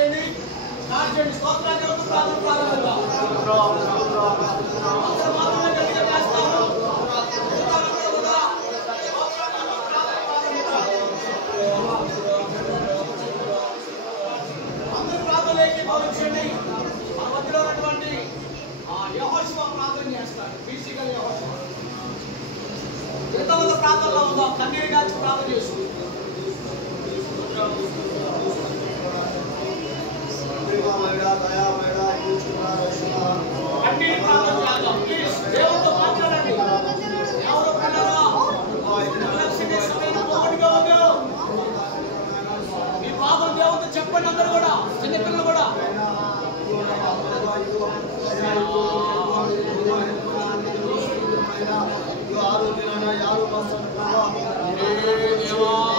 చేయండి. స్తోత్రాన్ని ప్రారంభిద్దాం. అందరూ మాత్రమే గట్టిగా చేస్తారు. అందరూ ప్రార్థనలోకి భావించండి. మన మధ్యలో ఉన్నటువంటి యెహోషువ ప్రార్థన చేస్తాడు. ఫిజికల్ యెహోషువ ఎంతమంది ప్రార్థనలో ఉందాం. కన్నీరు కాల్చి ప్రార్థన చేస్తుంది. కన్నీరు ప్రార్థన చేద్దాం. ప్లీజ్ దేవుడితో మాట్లాడండి. ఎవరు పిల్లరా పోగొట్టుగా ఉందో మీ పాపం దేవుడితో చెప్పండి. అందరూ కూడా చిన్నపిల్లలు కూడా ఆరోగ్యం